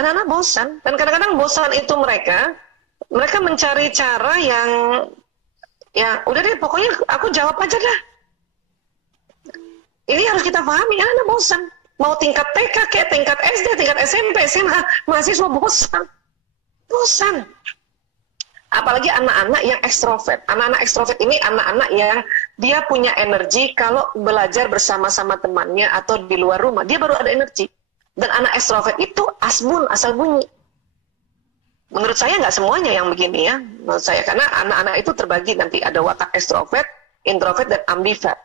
Anak-anak bosan, dan kadang-kadang bosan itu mereka mencari cara yang ya udah deh pokoknya aku jawab aja dah. Ini harus kita pahami, anak bosan. Mau tingkat TK kayak tingkat SD, tingkat SMP, SMA, mahasiswa bosan. Bosan. Apalagi anak-anak yang ekstrovert. Anak-anak ekstrovert ini anak-anak yang dia punya energi kalau belajar bersama-sama temannya atau di luar rumah. Dia baru ada energi. Dan anak ekstrovert itu asbun, asal bunyi. Menurut saya nggak semuanya yang begini ya. Menurut saya, karena anak-anak itu terbagi nanti ada watak ekstrovert, introvert, dan ambivert.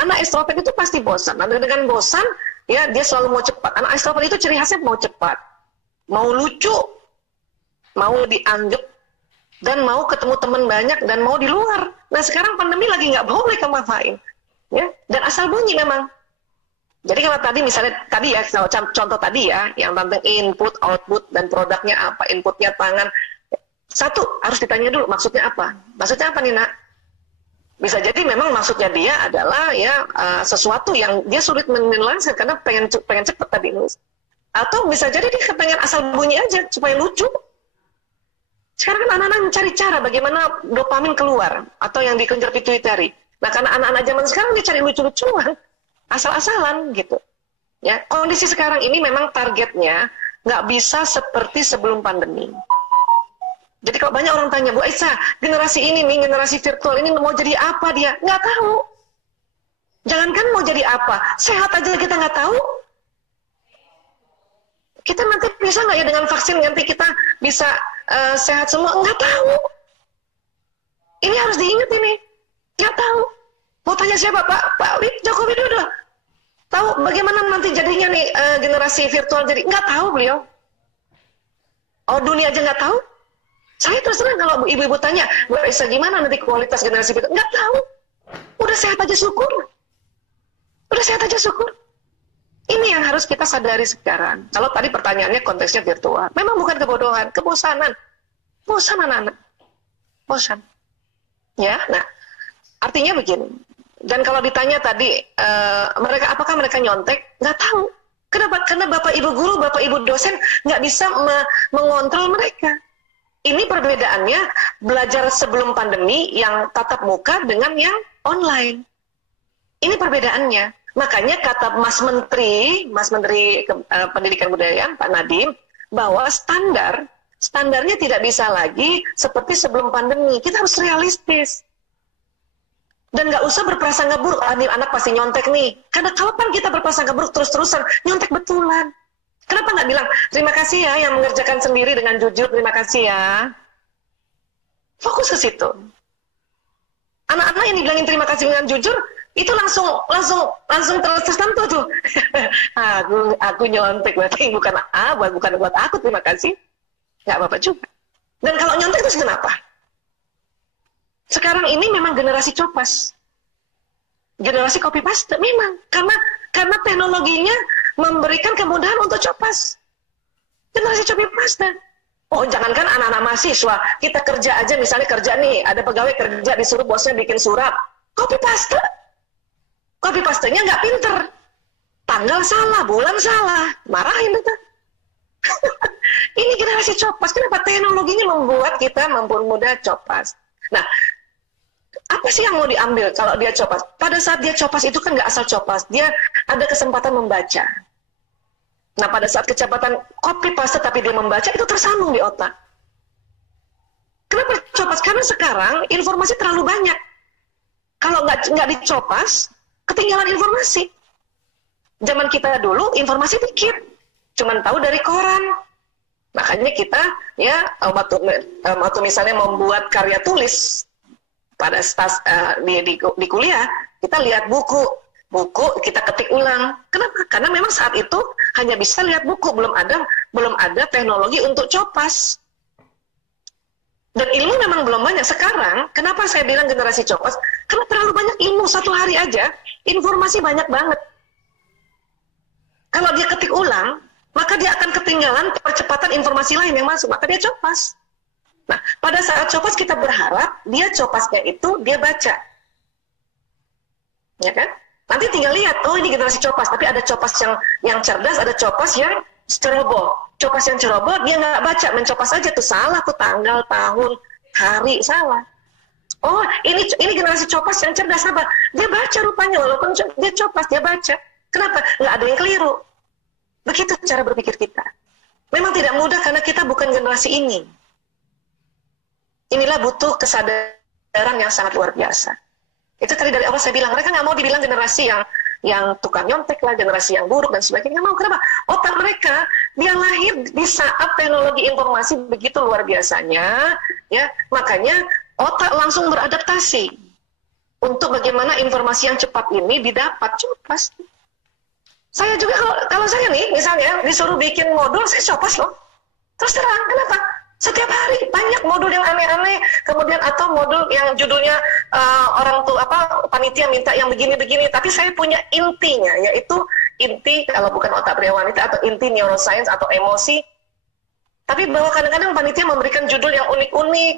Anak ekstrovert itu pasti bosan. Nanti dengan bosan, ya dia selalu mau cepat. Anak ekstrovert itu ciri khasnya mau cepat, mau lucu, mau dianggap, dan mau ketemu teman banyak, dan mau di luar. Nah sekarang pandemi lagi nggak boleh kemafain, ya. Dan asal bunyi memang. Jadi kalau tadi misalnya tadi ya contoh tadi ya yang tentang input, output, dan produknya apa, inputnya tangan. Satu harus ditanya dulu maksudnya apa. Maksudnya apa nih nak? Bisa jadi memang maksudnya dia adalah ya sesuatu yang dia sulit menjelaskan karena pengen cepet tadi nulis. Atau bisa jadi dia pengen asal bunyi aja supaya lucu. Sekarang kan anak-anak mencari cara bagaimana dopamin keluar atau yang dikejar pituitari. Nah karena anak-anak zaman sekarang dia cari lucu-lucuan, asal-asalan gitu. Ya kondisi sekarang ini memang targetnya nggak bisa seperti sebelum pandemi. Jadi kalau banyak orang tanya, Bu Aisyah, generasi ini nih, generasi virtual ini mau jadi apa dia? Nggak tahu. Jangankan mau jadi apa, sehat aja kita nggak tahu. Kita nanti bisa nggak ya dengan vaksin nanti kita bisa sehat semua? Nggak tahu. Ini harus diingat ini. Nggak tahu. Mau tanya siapa Pak Joko Widodo? Tahu bagaimana nanti jadinya nih generasi virtual jadi? Nggak tahu beliau. Oh dunia aja nggak tahu. Saya terserah kalau ibu-ibu tanya, Bu Aisyah gimana nanti kualitas generasi virtual? Nggak tahu. Udah sehat aja syukur. Udah sehat aja syukur. Ini yang harus kita sadari sekarang. Kalau tadi pertanyaannya konteksnya virtual. Memang bukan kebodohan, kebosanan. Bosan anak-anak. Bosan. Ya, nah artinya begini. Dan kalau ditanya tadi, apakah mereka nyontek? Nggak tahu. Kenapa? Karena Bapak Ibu guru, Bapak Ibu dosen nggak bisa mengontrol mereka. Ini perbedaannya belajar sebelum pandemi yang tatap muka dengan yang online. Ini perbedaannya. Makanya kata Mas Menteri Pendidikan Kebudayaan Pak Nadiem bahwa standarnya tidak bisa lagi seperti sebelum pandemi. Kita harus realistis. Dan nggak usah berprasangka buruk, anak pasti nyontek nih. Karena kapan kita berprasangka buruk terus-terusan, nyontek betulan. Kenapa nggak bilang, terima kasih ya yang mengerjakan sendiri dengan jujur, terima kasih ya. Fokus ke situ. Anak-anak yang dibilangin terima kasih dengan jujur, itu langsung tertentu tuh. aku nyontek, berarti bukan buat aku, terima kasih. Nggak apa-apa juga. Dan kalau nyontek terus kenapa? Sekarang ini memang generasi copas. Generasi copy paste, memang. Karena teknologinya memberikan kemudahan untuk copas. Generasi copy paste. Oh, jangankan anak-anak mahasiswa, kita kerja aja, misalnya kerja nih, ada pegawai kerja disuruh bosnya bikin surat, copy paste. Copy pastenya nggak pinter. Tanggal salah, bulan salah, marahin itu. Ini generasi copas. Kenapa? Teknologinya membuat kita mempermudah copas. Nah, apa sih yang mau diambil kalau dia copas? Pada saat dia copas itu kan nggak asal copas, dia ada kesempatan membaca. Nah pada saat kecepatan copy paste tapi dia membaca itu tersambung di otak. Kenapa copas? Karena sekarang informasi terlalu banyak. Kalau nggak dicopas, ketinggalan informasi. Zaman kita dulu informasi dikit, cuman tahu dari koran. Makanya kita ya waktu misalnya membuat karya tulis pada di kuliah, kita lihat buku kita ketik ulang. Kenapa? Karena memang saat itu hanya bisa lihat buku, belum ada teknologi untuk copas. Dan ilmu memang belum banyak. Sekarang, kenapa saya bilang generasi copas? Karena terlalu banyak ilmu, satu hari aja informasi banyak banget. Kalau dia ketik ulang, maka dia akan ketinggalan percepatan informasi lain yang masuk, maka dia copas. Nah, pada saat copas kita berharap dia copasnya itu dia baca. Ya kan? Nanti tinggal lihat, oh ini generasi copas, tapi ada copas yang cerdas, ada copas yang ceroboh. Copas yang ceroboh, dia nggak baca, mencopos aja tuh salah tuh tanggal, tahun, hari, salah. Oh, ini generasi copas yang cerdas apa? Dia baca rupanya, walaupun dia copas, dia baca. Kenapa? Nggak ada yang keliru. Begitu cara berpikir kita. Memang tidak mudah karena kita bukan generasi ini. Inilah butuh kesadaran yang sangat luar biasa. Itu tadi dari awal saya bilang, mereka nggak mau dibilang generasi yang tukang nyontek lah, generasi yang buruk dan sebagainya. Nggak mau, kenapa? Otak mereka, dia lahir di saat teknologi informasi begitu luar biasanya, ya, makanya otak langsung beradaptasi untuk bagaimana informasi yang cepat ini didapat. Copas. Saya juga kalau saya nih, misalnya disuruh bikin modul, saya copas loh. Terus terang, kenapa? Setiap hari banyak modul yang aneh-aneh, kemudian atau modul yang judulnya orang tuh panitia minta yang begini-begini, tapi saya punya intinya, yaitu inti kalau bukan otak pria wanita atau inti neuroscience atau emosi. Tapi bahwa kadang-kadang panitia memberikan judul yang unik-unik,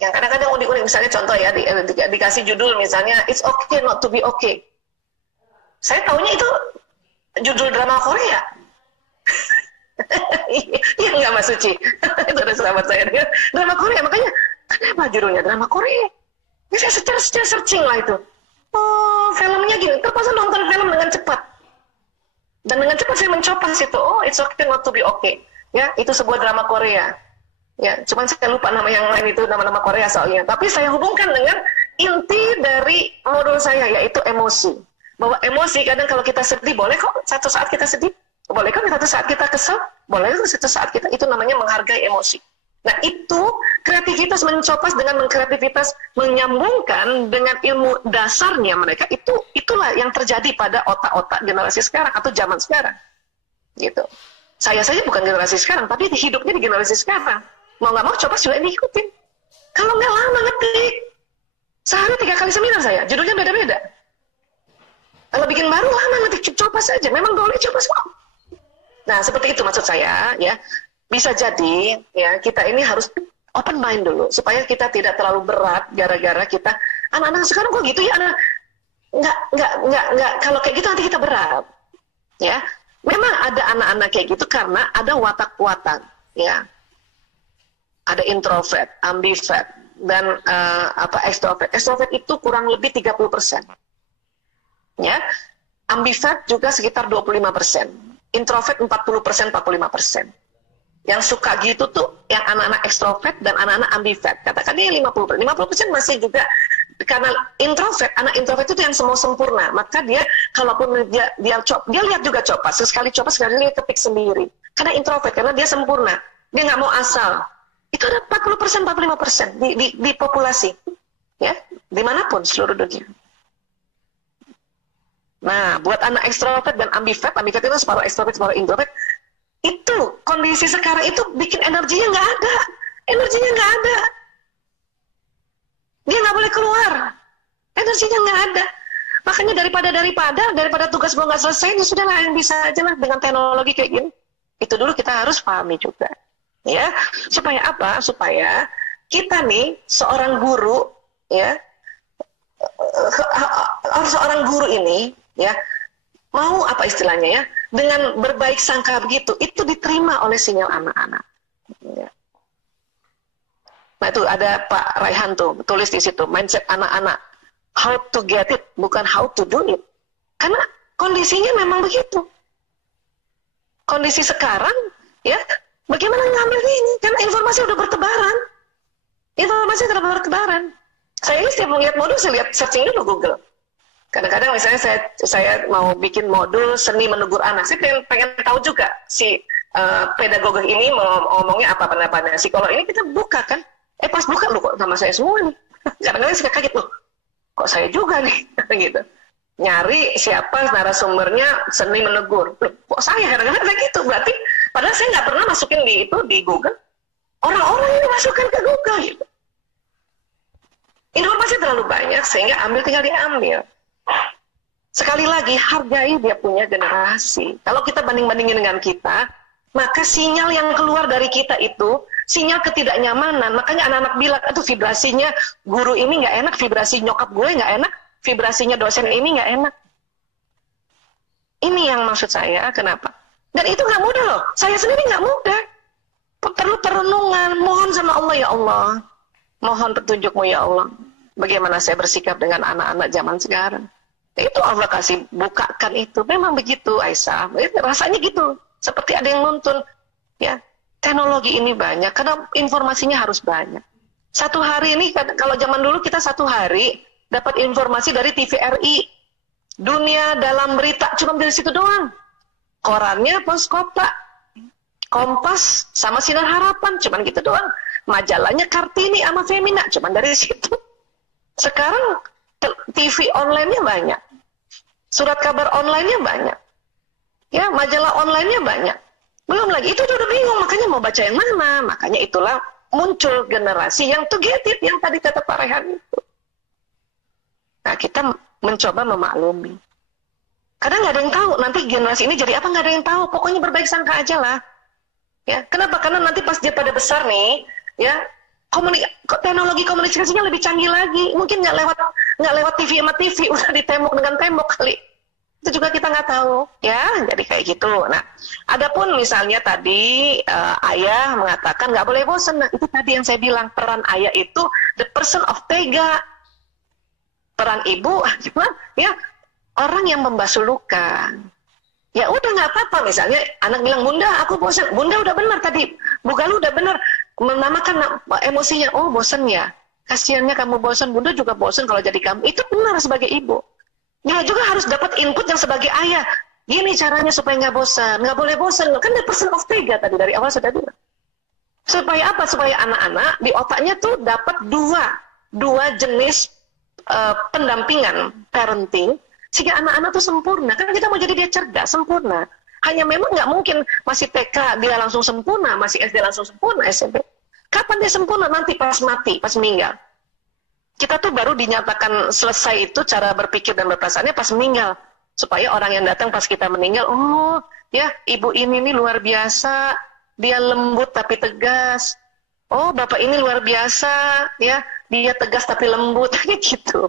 yang kadang-kadang unik-unik. Misalnya contoh ya, dikasih judul misalnya It's Okay Not to Be Okay. Saya taunya itu judul drama Korea. Iya nggak Mas Suci? Itu ada sahabat saya dia drama Korea, makanya kenapa judulnya drama Korea? Ya, saya secara searching lah itu. Oh, filmnya gini, terpaksa nonton film dengan cepat. Dan dengan cepat saya mencopas itu, oh It's Okay Not to Be Okay. Ya, itu sebuah drama Korea. Ya, cuman saya lupa nama yang lain itu, nama-nama Korea soalnya. Tapi saya hubungkan dengan inti dari modul saya, yaitu emosi. Bahwa emosi kadang kalau kita sedih, boleh kok satu saat kita sedih. Boleh kan satu saat kita kesel? Boleh kan satu saat kita, itu namanya menghargai emosi. Nah itu kreativitas mencopas dengan mengkreativitas menyambungkan dengan ilmu dasarnya mereka, itulah yang terjadi pada otak-otak generasi sekarang atau zaman sekarang. Gitu. Saya bukan generasi sekarang, tapi hidupnya di generasi sekarang. Mau nggak mau copas juga diikutin. Kalau nggak lama ngetik. Sehari 3 kali seminar saya, judulnya beda-beda. Kalau bikin baru lama ngetik, copas saja. Memang boleh copas kok. Nah, seperti itu maksud saya, ya. Bisa jadi, ya, kita ini harus open mind dulu, supaya kita tidak terlalu berat, gara-gara kita, anak-anak sekarang kok gitu ya, nggak, kalau kayak gitu nanti kita berat, ya. Memang ada anak-anak kayak gitu karena ada watak-watak, ya. Ada introvert, ambivert, dan extrovert. Extrovert itu kurang lebih 30%. Ya. Ambivert juga sekitar 25%. Introvert 40%, 45%. Yang suka gitu tuh yang anak-anak ekstrovert dan anak-anak ambivert. Katakannya 50%. 50% masih juga karena introvert, anak introvert itu yang semua sempurna. Maka dia kalaupun dia lihat juga copas, sekali copas sekali dia ketik sendiri. Karena introvert, karena dia sempurna. Dia nggak mau asal. Itu ada 40%, 45% di populasi. Ya, dimanapun seluruh dunia. Nah, buat anak ekstrovert dan ambivert itu separuh ekstrovert, separuh introvert, itu kondisi sekarang itu bikin energinya nggak ada. Energinya nggak ada. Dia nggak boleh keluar. Energinya nggak ada. Makanya daripada tugas gue nggak selesai, ya sudahlah yang bisa aja lah dengan teknologi kayak gini. Itu dulu kita harus pahami juga. Ya, supaya apa? Supaya kita nih seorang guru, ya, seorang guru ini, ya, mau apa istilahnya ya, dengan berbaik sangka begitu, itu diterima oleh sinyal anak-anak. Ya. Nah itu ada Pak Raihan tuh, tulis di situ, mindset anak-anak, how to get it, bukan how to do it. Karena kondisinya memang begitu. Kondisi sekarang, ya, bagaimana ngambil ini? Karena informasi udah bertebaran. Informasi udah bertebaran. Saya ini setiap melihat modul, saya lihat searching dulu Google. Kadang-kadang misalnya saya mau bikin modul seni menegur anak, saya pengen tahu juga si pedagog ini mau ngomongnya apa pendapatnya. Psikolog ini kita buka kan, pas buka lu kok sama saya semua nih. Kadang-kadang saya kaget loh, kok saya juga nih, gitu. Nyari siapa narasumbernya seni menegur, loh, kok saya kadang-kadang kayak gitu. Berarti padahal saya nggak pernah masukin di Google. Orang-orang ini masukkan ke Google gitu. Informasi terlalu banyak sehingga tinggal diambil. Sekali lagi, hargai dia punya generasi. Kalau kita banding-bandingin dengan kita, maka sinyal yang keluar dari kita itu, sinyal ketidaknyamanan. Makanya anak-anak bilang, aduh vibrasinya guru ini nggak enak, vibrasi nyokap gue nggak enak, vibrasinya dosen ini nggak enak. Ini yang maksud saya, kenapa? Dan itu nggak mudah loh. Saya sendiri nggak mudah. Perlu perenungan. Mohon sama Allah, ya Allah. Mohon petunjukmu, ya Allah. Bagaimana saya bersikap dengan anak-anak zaman sekarang. Itu Allah kasih bukakan itu. Memang begitu, Aisyah. Rasanya gitu. Seperti ada yang nuntun. Ya, teknologi ini banyak. Karena informasinya harus banyak. Satu hari ini, kalau zaman dulu kita satu hari dapat informasi dari TVRI. Dunia dalam berita. Cuma dari situ doang. Korannya Poskota, Kompas, sama Sinar Harapan, cuman gitu doang. Majalahnya Kartini sama Femina, cuman dari situ. Sekarang TV online-nya banyak, surat kabar online-nya banyak, ya majalah online-nya banyak. Belum lagi itu udah bingung, makanya mau baca yang mana. Makanya itulah muncul generasi yang to get it, yang tadi kata Pak Rehan itu. Nah, kita mencoba memaklumi. Kadang nggak ada yang tahu nanti generasi ini jadi apa, nggak ada yang tahu. Pokoknya berbaik sangka aja lah. Ya, kenapa? Karena nanti pas dia pada besar nih, ya teknologi komunikasinya lebih canggih lagi. Mungkin nggak lewat TV sama TV, udah ditembok dengan tembok kali. Itu juga kita nggak tahu, ya. Jadi kayak gitu. Nah, adapun misalnya tadi ayah mengatakan nggak boleh bosan. Nah, itu tadi yang saya bilang, peran ayah itu the person of tega. Peran ibu, ya. Orang yang membasuh luka. Ya udah nggak apa-apa. Misalnya anak bilang, Bunda aku bosan. Bunda udah benar tadi. Bu Galuh udah benar. Menamakan emosinya. Oh bosan ya. Kasiannya kamu bosan. Bunda juga bosan kalau jadi kamu. Itu benar sebagai ibu. Dia juga harus dapat input yang sebagai ayah. Gini caranya supaya nggak bosan. Nggak boleh bosan. Kan the person of tega tadi dari awal sudah bilang. Supaya apa? Supaya anak-anak di otaknya tuh dapat dua jenis pendampingan parenting. Sehingga anak-anak tuh sempurna. Kan kita mau jadi dia cerdas, sempurna. Hanya memang nggak mungkin masih TK dia langsung sempurna, masih SD langsung sempurna, SMP. Kapan dia sempurna? Nanti pas mati, pas meninggal. Kita tuh baru dinyatakan selesai itu cara berpikir dan berperasaannya pas meninggal. Supaya orang yang datang pas kita meninggal, oh ya ibu ini nih luar biasa, dia lembut tapi tegas. Oh bapak ini luar biasa, ya dia tegas tapi lembut, gitu.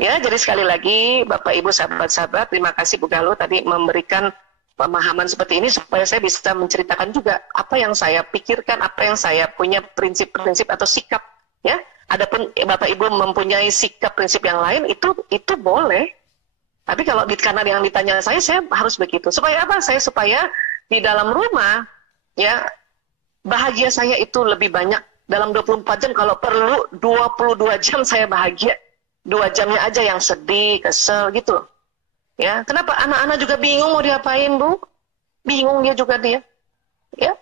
Ya, jadi sekali lagi, Bapak, Ibu, sahabat-sahabat, terima kasih Bu Galuh tadi memberikan pemahaman seperti ini supaya saya bisa menceritakan juga apa yang saya pikirkan, apa yang saya punya prinsip-prinsip atau sikap. Ya, adapun Bapak Ibu mempunyai sikap prinsip yang lain, itu boleh. Tapi kalau karena yang ditanya saya harus begitu. Supaya apa? Supaya di dalam rumah, ya bahagia saya itu lebih banyak dalam 24 jam. Kalau perlu 22 jam saya bahagia. 2 jamnya aja yang sedih, kesel gitu loh. Ya, kenapa anak-anak juga bingung mau diapain, Bu? Bingung dia. Ya.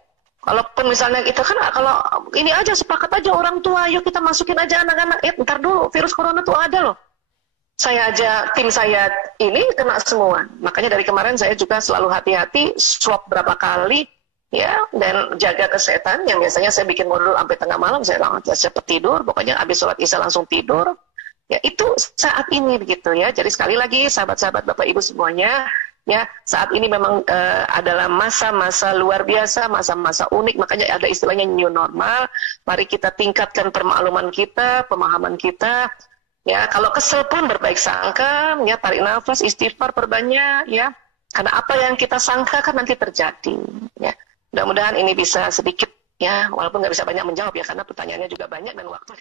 Kalaupun misalnya kita kan kalau ini aja sepakat aja orang tua, yuk kita masukin aja anak-anak. Ntar dulu virus corona tuh ada loh. Saya aja, tim saya ini kena semua. Makanya dari kemarin saya juga selalu hati-hati, swab berapa kali, ya, dan jaga kesehatan. Yang biasanya saya bikin modul sampai tengah malam, saya langsung cepet tidur. Pokoknya habis sholat isya langsung tidur. Ya itu saat ini begitu ya. Jadi sekali lagi sahabat-sahabat Bapak Ibu semuanya, ya saat ini memang adalah masa-masa luar biasa, masa-masa unik. Makanya ada istilahnya new normal. Mari kita tingkatkan permakluman kita, pemahaman kita. Ya kalau kesel pun berbaik sangka, ya tarik nafas, istighfar perbanyak, ya. Karena apa yang kita sangka kan nanti terjadi. Ya mudah-mudahan ini bisa sedikit, ya walaupun nggak bisa banyak menjawab ya karena pertanyaannya juga banyak dan waktu.